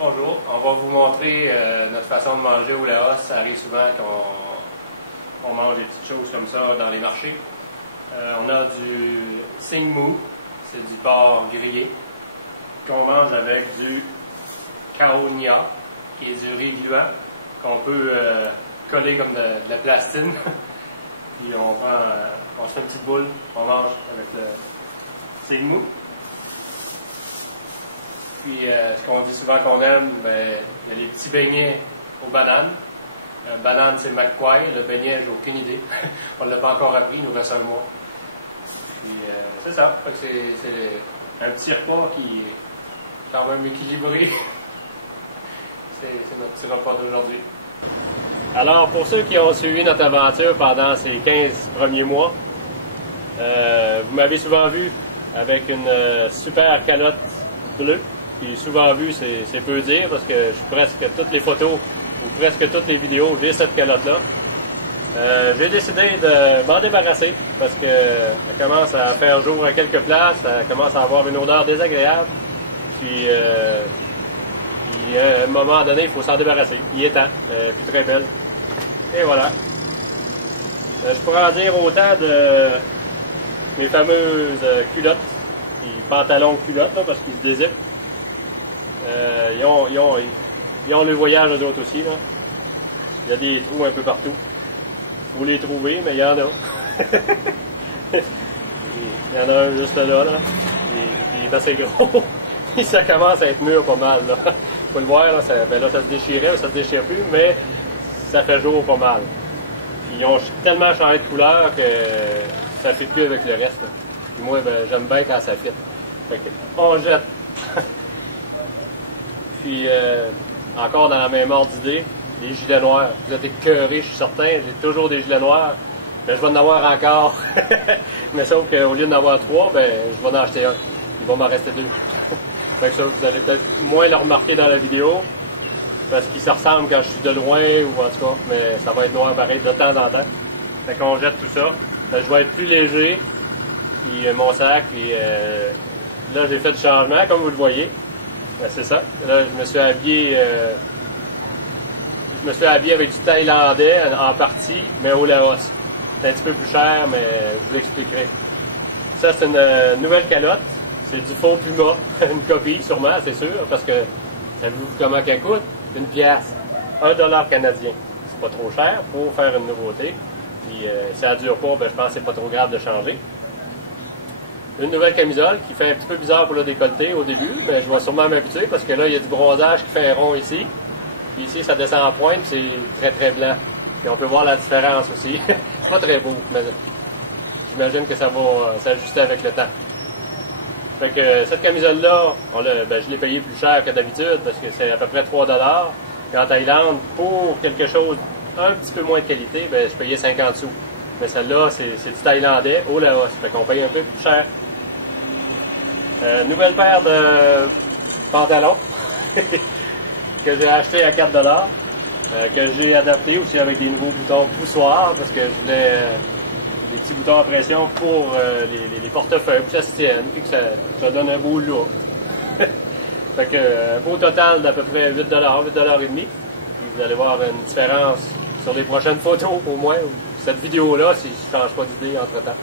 Bonjour, on va vous montrer notre façon de manger au Laos. Ça arrive souvent qu'on mange des petites choses comme ça dans les marchés. On a du sing mu, c'est du porc grillé, qu'on mange avec du khao nia, qui est du riz gluant, qu'on peut coller comme de la plastine. Puis on se fait une petite boule, on mange avec le sing mu. Puis ce qu'on dit souvent qu'on aime, ben, il y a les petits beignets aux bananes. Banane, c'est McQuay. Le beignet, j'ai aucune idée. On ne l'a pas encore appris, il nous reste un mois. Puis c'est ça. C'est un petit repas qui est quand même équilibré. C'est notre petit repas d'aujourd'hui. Alors, pour ceux qui ont suivi notre aventure pendant ces 15 premiers mois, vous m'avez souvent vu avec une super calotte bleue. Qui est souvent vu, c'est peu dire, parce que presque toutes les photos ou presque toutes les vidéos, j'ai cette calotte-là. J'ai décidé de m'en débarrasser parce que ça commence à faire jour à quelques places, ça commence à avoir une odeur désagréable. Puis, à un moment donné, il faut s'en débarrasser. Il est temps, puis très belle. Et voilà. Je pourrais en dire autant de mes fameuses culottes, puis pantalons culottes, là, parce qu'ils se dézippent. Ils ont le voyage eux autres aussi. Là. Il y a des trous un peu partout. Il faut les trouver, mais il y en a. Il y en a un juste là. Il est assez gros. Ça commence à être mûr pas mal. Là. Faut le voir, là, ça se déchirait, ça se déchire plus, mais ça fait jour pas mal. Ils ont tellement changé de couleur que ça ne fit plus avec le reste. Là. Puis moi, ben, j'aime bien quand ça fit. Fait que, on jette. Puis, encore dans la même ordre d'idée, les gilets noirs. Vous êtes écœurés, je suis certain, j'ai toujours des gilets noirs. Ben, je vais en avoir encore. Mais sauf qu'au lieu d'en avoir 3, ben, je vais en acheter un. Il va m'en rester 2. Fait que ça, vous allez peut-être moins le remarquer dans la vidéo, parce qu'ils se ressemblent quand je suis de loin, ou en tout cas, mais ça va être noir pareil de temps en temps. Fait qu'on jette tout ça. Fait que je vais être plus léger, puis mon sac, puis là, j'ai fait du changement, comme vous le voyez. Ben, c'est ça. Là, je me suis habillé avec du thaïlandais en partie, mais au Laos. C'est un petit peu plus cher, mais je vous l'expliquerai. Ça, c'est une nouvelle calotte. C'est du faux Puma. Une copie, sûrement, c'est sûr, parce que, savez-vous comment qu'elle coûte? Une pièce. $1 canadien. C'est pas trop cher pour faire une nouveauté. Puis, si ça dure pas, ben, je pense que c'est pas trop grave de changer. Une nouvelle camisole qui fait un petit peu bizarre pour le décolleté au début, mais je vais sûrement m'habituer parce que là, il y a du bronzage qui fait un rond ici. Puis ici, ça descend en pointe, puis c'est très très blanc. Puis on peut voir la différence aussi. C'est pas très beau, mais j'imagine que ça va s'ajuster avec le temps. Fait que cette camisole-là, je l'ai payée plus cher que d'habitude parce que c'est à peu près 3 $. Puis en Thaïlande, pour quelque chose un petit peu moins de qualité, ben, je payais 50 sous. Mais celle-là, c'est du thaïlandais au Laos. Fait qu'on paye un peu plus cher. Nouvelle paire de pantalons que j'ai acheté à 4 $, que j'ai adapté aussi avec des nouveaux boutons poussoirs parce que je voulais des petits boutons à pression pour les portefeuilles, puis que ça se tienne, puis que ça donne un beau look. Fait que beau total d'à peu près 8 $, 8 $ et demi. Puis vous allez voir une différence sur les prochaines photos au moins, cette vidéo-là, si je ne change pas d'idée entre-temps.